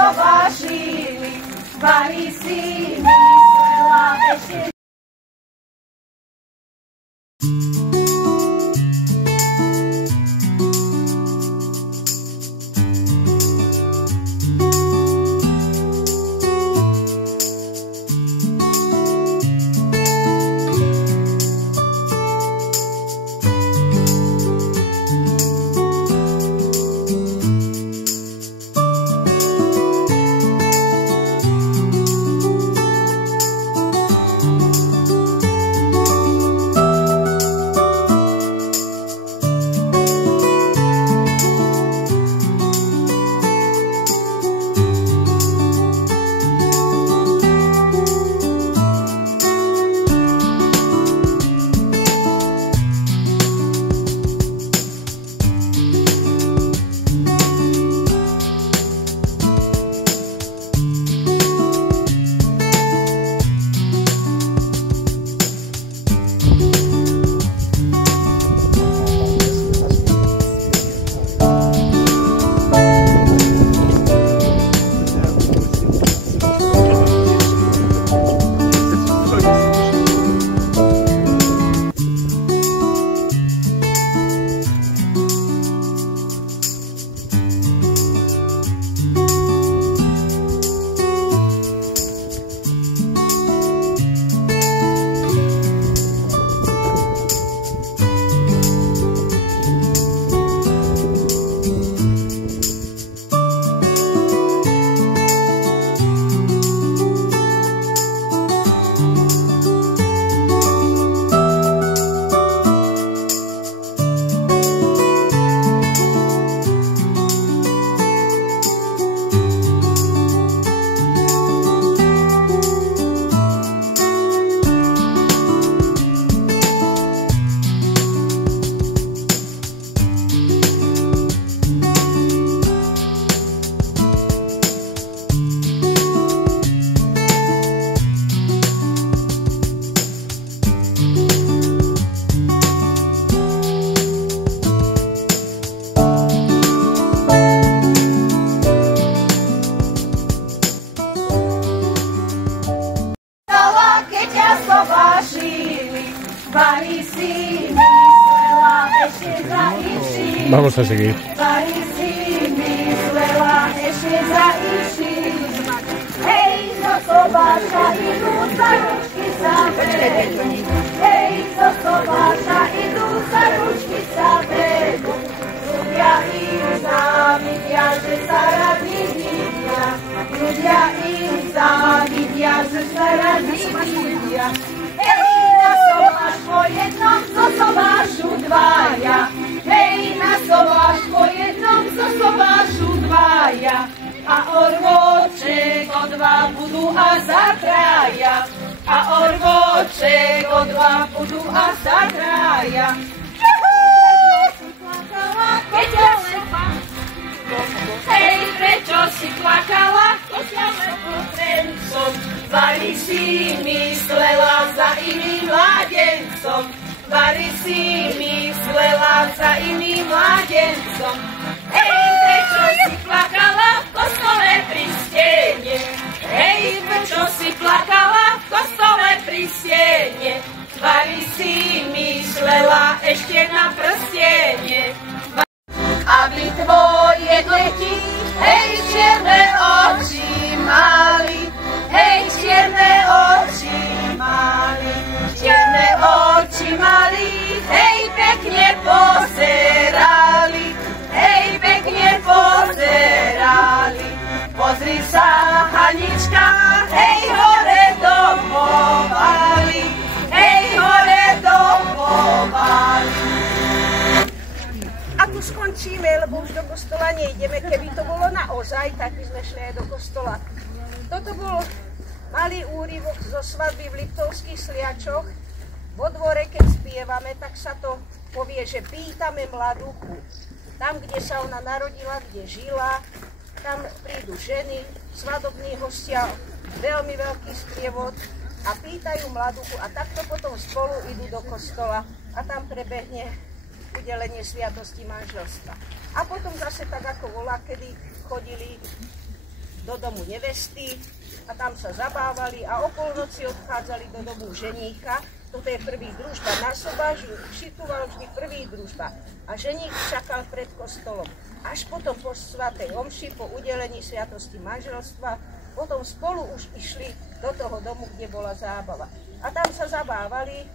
sobašili, Bari si myslela ešte. Vamos a seguir. Po jednom, co sobášu dvaja. Hej, na sobáš po jednom, co sobášu dvaja. A orvoček o dva budú a zatraja. A orvoček o dva budú a zatraja. Hej, prečo si plakala? Bari si myslela za iným mládencom. Bari si myslela za iným mládencom. Hej, prečo si plakala v kostole pri stene? Hej, prečo si plakala v kostole pri stene? Bari si myslela ešte na prstene. Aby tvoje deti, hej, čierne oči mali. Hej, čierne oči mali, čierne oči mali, hej, pekne pozerali, hej, pekne pozerali. Pozri sa, Hanička, hej, hore domovali, hej, hore domovali. A tu skončíme, lebo už do kostola nejdeme. Keby to bolo naozaj, tak by sme šli aj do kostola. Toto bol malý úryvok zo svadby v Liptovských Sliačoch. Vo dvore, keď spievame, tak sa to povie, že pýtame mladúku. Tam, kde sa ona narodila, kde žila, tam prídu ženy, svadobní hostia, veľmi veľký sprievod a pýtajú mladúku a takto potom spolu idú do kostola a tam prebehne udelenie sviatosti manželstva. A potom zase tak ako volá, kedy chodili do domu nevesty a tam sa zabávali a o polnoci odchádzali do domu ženícha. Toto je prvý družba. Na sobáš šituval vždy prvý družba a ženích čakal pred kostolom. Až potom po svatej omši, po udelení sviatosti manželstva, potom spolu už išli do toho domu, kde bola zábava. A tam sa zabávali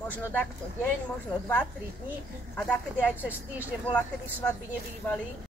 možno takto deň, možno 2-3 dní a takedy aj cez týždeň bola, kedy svadby nebývali.